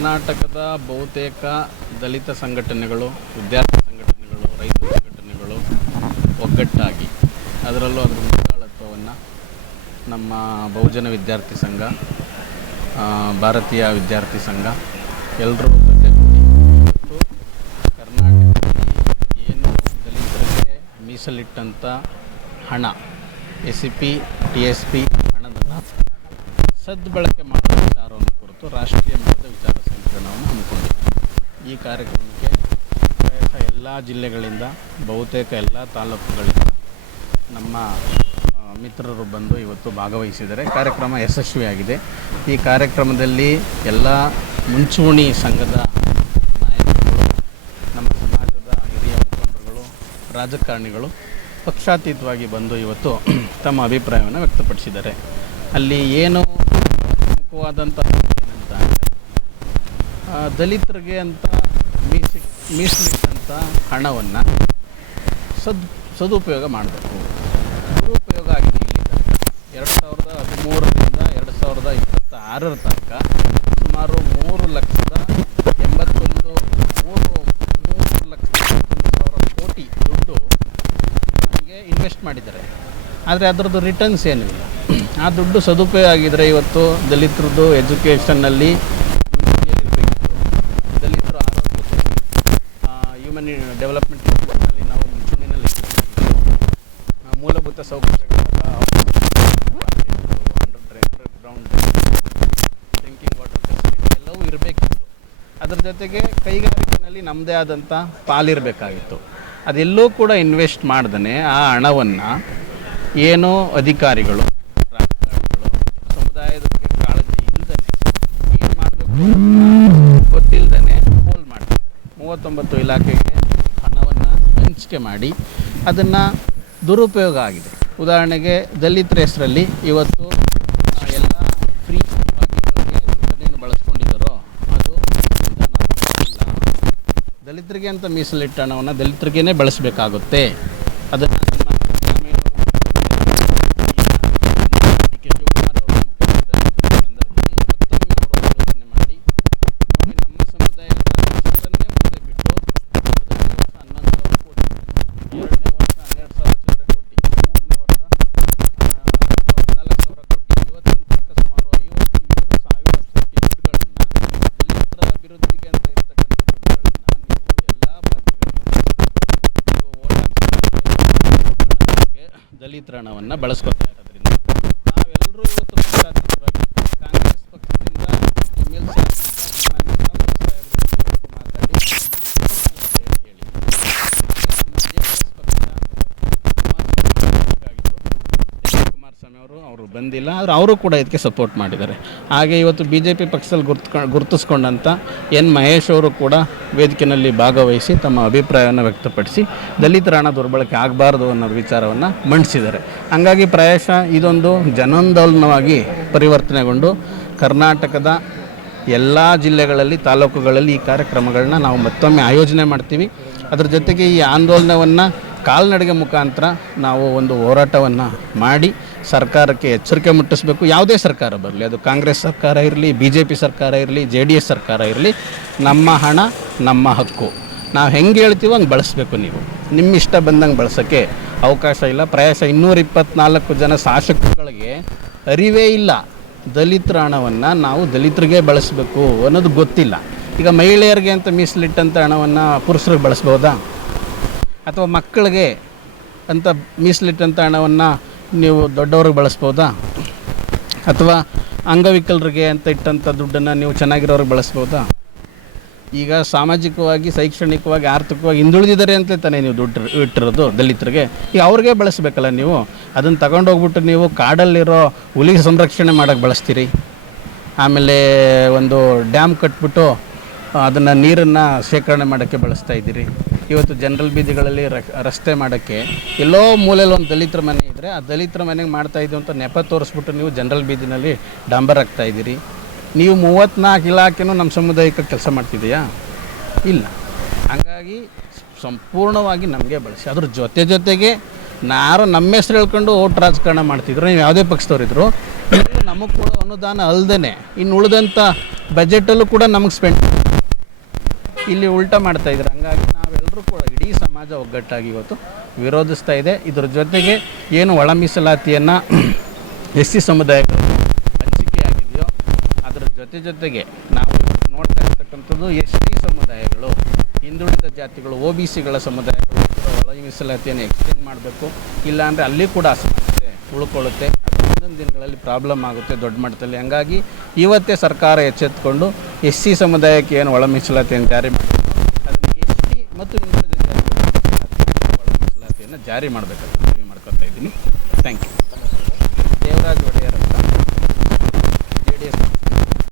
ಕರ್ನಾಟಕದ ಬಹುತೇಕ ದಲಿತ ಸಂಘಟನೆಗಳು, ವಿದ್ಯಾರ್ಥಿ ಸಂಘಟನೆಗಳು, ರೈತ ಸಂಘಟನೆಗಳು ಒಗ್ಗಟ್ಟಾಗಿ, ಅದರಲ್ಲೂ ಅದರ ಮುಂದಾಳತ್ವವನ್ನು ನಮ್ಮ ಬಹುಜನ ವಿದ್ಯಾರ್ಥಿ ಸಂಘ, ಭಾರತೀಯ ವಿದ್ಯಾರ್ಥಿ ಸಂಘ ಎಲ್ಲರೂ ಜೊತೆಗೂಡಿ ಇವತ್ತು ಕರ್ನಾಟಕದಲ್ಲಿ ಏನು ದಲಿತರಿಗೆ ಮೀಸಲಿಟ್ಟಂಥ ಹಣ SCP, TSP ಹಣದನ್ನು ಸದ್ಬಳಕೆ ಮಾಡುವ ವಿಚಾರವನ್ನು ಕುರಿತು ರಾಷ್ಟ್ರೀಯ ಮಟ್ಟದ ವಿಚಾರ ಸಂಕಿರಣವನ್ನು ಹಮ್ಮಿಕೊಂಡಿದೆ. ಈ ಕಾರ್ಯಕ್ರಮಕ್ಕೆ ಎಲ್ಲ ಜಿಲ್ಲೆಗಳಿಂದ, ಬಹುತೇಕ ಎಲ್ಲ ತಾಲೂಕುಗಳಿಂದ ನಮ್ಮ ಮಿತ್ರರು ಬಂದು ಇವತ್ತು ಭಾಗವಹಿಸಿದರೆ ಕಾರ್ಯಕ್ರಮ ಯಶಸ್ವಿಯಾಗಿದೆ. ಈ ಕಾರ್ಯಕ್ರಮದಲ್ಲಿ ಎಲ್ಲ ಮುಂಚೂಣಿ ಸಂಘದ ನಾಯಕರುಗಳು, ನಮ್ಮ ಸಮಾಜದ ಹಿರಿಯ ಮುಖಂಡರುಗಳು, ರಾಜಕಾರಣಿಗಳು ಪಕ್ಷಾತೀತವಾಗಿ ಬಂದು ಇವತ್ತು ತಮ್ಮ ಅಭಿಪ್ರಾಯವನ್ನು ವ್ಯಕ್ತಪಡಿಸಿದ್ದಾರೆ. ಅಲ್ಲಿ ಏನು ಪ್ರಮುಖವಾದಂಥ ಏನಂತ ದಲಿತರಿಗೆ ಅಂತ ಮೀಸಲಿಟ್ಟಂಥ ಹಣವನ್ನು ಸದುಪಯೋಗ ಮಾಡಬೇಕು. ದುರುಪಯೋಗ ಆಗಿದೆ. ಇಲ್ಲಿ 2013ರಿಂದ 2026 ತನಕ ಸುಮಾರು 3,81,000 ಕೋಟಿ ದುಡ್ಡು ನಮಗೆ ಇನ್ವೆಸ್ಟ್ ಮಾಡಿದ್ದಾರೆ. ಆದರೆ ಅದರದ್ದು ರಿಟರ್ನ್ಸ್ ಏನೂ ಇಲ್ಲ. ಆ ದುಡ್ಡು ಸದುಪಯೋಗ ಆಗಿದ್ದರೆ ಇವತ್ತು ದಲಿತರದ್ದು ಎಜುಕೇಷನ್ನಲ್ಲಿ ಮುಂಚೂಣಿಯಲ್ಲಿರಬೇಕಿತ್ತು. ದಲಿತರ ಆರೋಗ್ಯದಲ್ಲಿ, ಹ್ಯೂಮನ್ ಡೆವಲಪ್ಮೆಂಟ್ ನಲ್ಲಿ ನಾವು ಮುಂಚೂಣಿನಲ್ಲಿ ಮೂಲಭೂತ ಸೌಕರ್ಯಗಳೆಲ್ಲ ಅಂಡರ್ಗ್ರೌಂಡ್ ಡ್ರಿಂಕಿಂಗ್ ವಾಟರ್ ಫೆಸಿಲಿಟಿ ಎಲ್ಲವೂ ಇರಬೇಕಿತ್ತು. ಅದರ ಜೊತೆಗೆ ಕೈಗಾರಿಕೆಯಲ್ಲಿ ನಮ್ಮದೇ ಆದಂಥ ಪಾಲಿರಬೇಕಾಗಿತ್ತು. ಅದೆಲ್ಲೂ ಕೂಡ ಇನ್ವೆಸ್ಟ್ ಮಾಡ್ದೇ ಆ ಹಣವನ್ನು ಏನೋ ಅಧಿಕಾರಿಗಳು, ರಾಜಕಾರಣಿಗಳು ಸಮುದಾಯದ ಬಗ್ಗೆ ಕಾಳಜಿ ಇಲ್ಲದೇ ಏನು ಮಾಡಬೇಕು ಗೊತ್ತಿಲ್ಲದೇ ಪೋಲ್ ಮಾಡ್ತಾರೆ. 39 ಇಲಾಖೆಗೆ ಹಣವನ್ನು ಹಂಚಿಕೆ ಮಾಡಿ ಅದನ್ನು ದುರುಪಯೋಗ ಆಗಿದೆ. ಉದಾಹರಣೆಗೆ ದಲಿತರ ಹೆಸರಲ್ಲಿ ಇವತ್ತು ಎಲ್ಲ ಫ್ರೀ ಭಾಗ್ಯಗಳಿಗೆ ದುಡ್ಡನ್ನೇನು ಬಳಸ್ಕೊಂಡಿದ್ದಾರೋ ಅದು ದಲಿತರಿಗೆ ಅಂತ ಮೀಸಲಿಟ್ಟ ಹಣವನ್ನು ದಲಿತರಿಗೇ ಬಳಸಬೇಕಾಗುತ್ತೆ. ಅದನ್ನು ದಲಿತರ ಹಣವನ್ನು ಬಳಸ್ಕೊತಾ ಇರೋದ್ರಿಂದ ನಾವೆಲ್ಲರೂ ಇವತ್ತು ಪಕ್ಷಾತೀತವಾಗಿ ಕಾಂಗ್ರೆಸ್ ಪಕ್ಷದಿಂದ ಮಾತಾಡಿ ಹೇಳಿ ಕುಮಾರಸ್ವಾಮಿ ಅವರು ಬಂದಿಲ್ಲ, ಆದರೆ ಅವರು ಕೂಡ ಇದಕ್ಕೆ ಸಪೋರ್ಟ್ ಮಾಡಿದ್ದಾರೆ. ಹಾಗೆ ಇವತ್ತು BJP ಪಕ್ಷದಲ್ಲಿ ಗುರುತಿಸ್ಕೊಂಡಂಥ ಮಹೇಶ್ ಅವರು ಕೂಡ ವೇದಿಕೆಯಲ್ಲಿ ಭಾಗವಹಿಸಿ ತಮ್ಮ ಅಭಿಪ್ರಾಯವನ್ನು ವ್ಯಕ್ತಪಡಿಸಿ ದಲಿತರ ಹಣ ದುರ್ಬಳಕೆ ಆಗಬಾರ್ದು ಅನ್ನೋ ವಿಚಾರವನ್ನು ಮಂಡಿಸಿದ್ದಾರೆ. ಹಾಗಾಗಿ ಪ್ರಾಯಶಃ ಇದೊಂದು ಜನಾಂದೋಲನವಾಗಿ ಪರಿವರ್ತನೆಗೊಂಡು ಕರ್ನಾಟಕದ ಎಲ್ಲ ಜಿಲ್ಲೆಗಳಲ್ಲಿ, ತಾಲೂಕುಗಳಲ್ಲಿ ಈ ಕಾರ್ಯಕ್ರಮಗಳನ್ನ ನಾವು ಮತ್ತೊಮ್ಮೆ ಆಯೋಜನೆ ಮಾಡ್ತೀವಿ. ಅದರ ಜೊತೆಗೆ ಈ ಆಂದೋಲನವನ್ನು ಕಾಲ್ನಡಿಗೆ ಮುಖಾಂತರ ನಾವು ಒಂದು ಹೋರಾಟವನ್ನು ಮಾಡಿ ಸರ್ಕಾರಕ್ಕೆ ಎಚ್ಚರಿಕೆ ಮುಟ್ಟಿಸಬೇಕು. ಯಾವುದೇ ಸರ್ಕಾರ ಬರಲಿ, ಅದು ಕಾಂಗ್ರೆಸ್ ಸರ್ಕಾರ ಇರಲಿ, BJP ಸರ್ಕಾರ ಇರಲಿ, JDS ಸರ್ಕಾರ ಇರಲಿ, ನಮ್ಮ ಹಣ ನಮ್ಮ ಹಕ್ಕು. ನಾವು ಹೆಂಗೆ ಹೇಳ್ತೀವೋ ಹಂಗೆ ಬಳಸಬೇಕು. ನೀವು ನಿಮ್ಮ ಇಷ್ಟ ಬಂದಂಗೆ ಬಳಸೋಕ್ಕೆ ಅವಕಾಶ ಇಲ್ಲ. ಪ್ರಾಯಶಃ 224 ಜನ ಶಾಸಕರುಗಳಿಗೆ ಅರಿವೇ ಇಲ್ಲ ದಲಿತರ ಹಣವನ್ನು ನಾವು ದಲಿತರಿಗೆ ಬಳಸಬೇಕು ಅನ್ನೋದು ಗೊತ್ತಿಲ್ಲ. ಈಗ ಮಹಿಳೆಯರಿಗೆ ಅಂತ ಮೀಸಲಿಟ್ಟಂಥ ಹಣವನ್ನು ಪುರುಷರಿಗೆ ಬಳಸ್ಬೋದಾ? ಅಥವಾ ಮಕ್ಕಳಿಗೆ ಅಂತ ಮೀಸಲಿಟ್ಟಂಥ ಹಣವನ್ನು ನೀವು ದೊಡ್ಡವ್ರಿಗೆ ಬಳಸ್ಬೋದಾ? ಅಥವಾ ಅಂಗವಿಕಲರಿಗೆ ಅಂತ ಇಟ್ಟಂಥ ದುಡ್ಡನ್ನು ನೀವು ಚೆನ್ನಾಗಿರೋರಿಗೆ ಬಳಸ್ಬೋದಾ? ಈಗ ಸಾಮಾಜಿಕವಾಗಿ, ಶೈಕ್ಷಣಿಕವಾಗಿ, ಆರ್ಥಿಕವಾಗಿ ಹಿಂದುಳಿದಿದ್ದಾರೆ ಅಂತ ತಾನೇ ನೀವು ದುಡ್ಡು ಇಟ್ಟಿರೋದು ದಲಿತರಿಗೆ. ಈಗ ಅವ್ರಿಗೆ ಬಳಸಬೇಕಲ್ಲ ನೀವು. ಅದನ್ನು ತಗೊಂಡೋಗ್ಬಿಟ್ಟು ನೀವು ಕಾಡಲ್ಲಿರೋ ಹುಲಿ ಸಂರಕ್ಷಣೆ ಮಾಡೋಕ್ಕೆ ಬಳಸ್ತೀರಿ. ಆಮೇಲೆ ಒಂದು ಡ್ಯಾಮ್ ಕಟ್ಬಿಟ್ಟು ಅದನ್ನು ನೀರನ್ನು ಶೇಖರಣೆ ಮಾಡೋಕ್ಕೆ ಬಳಸ್ತಾ ಇದ್ದೀರಿ. ಇವತ್ತು ಜನರಲ್ ಬೀದಿಗಳಲ್ಲಿ ರಸ್ತೆ ಮಾಡೋಕ್ಕೆ ಎಲ್ಲೋ ಮೂಲೆಯಲ್ಲಿ ಒಂದು ದಲಿತರ ಮನೆ ಇದ್ದರೆ ಆ ದಲಿತರ ಮನೆಗೆ ಮಾಡ್ತಾಯಿದ್ದು ಅಂತ ನೆಪ ತೋರಿಸ್ಬಿಟ್ಟು ನೀವು ಜನರಲ್ ಬೀದಿನಲ್ಲಿ ಡಾಂಬರ್ ಹಾಕ್ತಾ ಇದ್ದೀರಿ. ನೀವು 34 ಇಲಾಖೆನೂ ನಮ್ಮ ಸಮುದಾಯಕ್ಕೆ ಕೆಲಸ ಮಾಡ್ತಿದೆಯಾ? ಇಲ್ಲ. ಹಾಗಾಗಿ ಸಂಪೂರ್ಣವಾಗಿ ನಮಗೆ ಬಳಸಿ. ಅದ್ರ ಜೊತೆಗೆ ಯಾರು ನಮ್ಮ ಹೆಸರು ಹೇಳ್ಕೊಂಡು ಓಟ್ ರಾಜಕಾರಣ ಮಾಡ್ತಿದ್ರು, ನೀವು ಯಾವುದೇ ಪಕ್ಷದವರಿದ್ರು ನಮಗೆ ಕೊಡೋ ಅನುದಾನ ಅಲ್ಲದೇ ಇನ್ನು ಉಳಿದಂಥ ಬಜೆಟಲ್ಲೂ ಕೂಡ ನಮಗೆ ಸ್ಪೆಂಡ್ ಇಲ್ಲಿ ಉಲ್ಟಾ ಮಾಡ್ತಾ ಇದ್ದಾರೆ. ಹಂಗಾಗಿ ನಾವೆಲ್ಲರೂ ಕೂಡ ಇಡೀ ಸಮಾಜ ಒಗ್ಗಟ್ಟಾಗಿ ಇವತ್ತು ವಿರೋಧಿಸ್ತಾ ಇದೆ. ಇದ್ರ ಜೊತೆಗೆ ಏನು ಒಳ ಮೀಸಲಾತಿಯನ್ನು ಎಸ್ ಸಿ ಸಮುದಾಯಗಳು ಹಂಚಿಕೆ ಆಗಿದೆಯೋ ಅದರ ಜೊತೆಗೆ ನಾವು ನೋಡ್ತಾ ಇರ್ತಕ್ಕಂಥದ್ದು ಎಸ್ ಟಿ ಸಮುದಾಯಗಳು, ಹಿಂದುಳಿದ ಜಾತಿಗಳು, ಒ ಬಿ ಸಿಗಳ ಸಮುದಾಯಗಳು ಕೂಡ ಒಳ ಮೀಸಲಾತಿಯನ್ನು ಎಕ್ಸ್ಟೆಂಡ್ ಮಾಡಬೇಕು. ಇಲ್ಲಾಂದರೆ ಅಲ್ಲಿ ಕೂಡ ಅಸಮಾನತೆ ಉಳ್ಕೊಳ್ಳುತ್ತೆ. ಮುಂದಿನ ದಿನಗಳಲ್ಲಿ ಪ್ರಾಬ್ಲಮ್ ಆಗುತ್ತೆ ದೊಡ್ಡ ಮಟ್ಟದಲ್ಲಿ. ಹಂಗಾಗಿ ಇವತ್ತೇ ಸರ್ಕಾರ ಎಚ್ಚೆತ್ತುಕೊಂಡು ಎಸ್ ಸಿ ಸಮುದಾಯಕ್ಕೆ ಏನು ಒಳ ಮೀಸಲಾತಿಯನ್ನು ಜಾರಿ ಮಾಡಬೇಕು ಅದನ್ನು ಎಸ್ ಟಿ ಮತ್ತು ಹಿಂದುಳಿದ ಜಾತಿಗಳ ಒಳ ಮೀಸಲಾತಿಯನ್ನು ಜಾರಿ ಮಾಡಬೇಕಂತ ಮನವಿ ಮಾಡ್ಕೊತಾ ಇದ್ದೀನಿ. Thank you.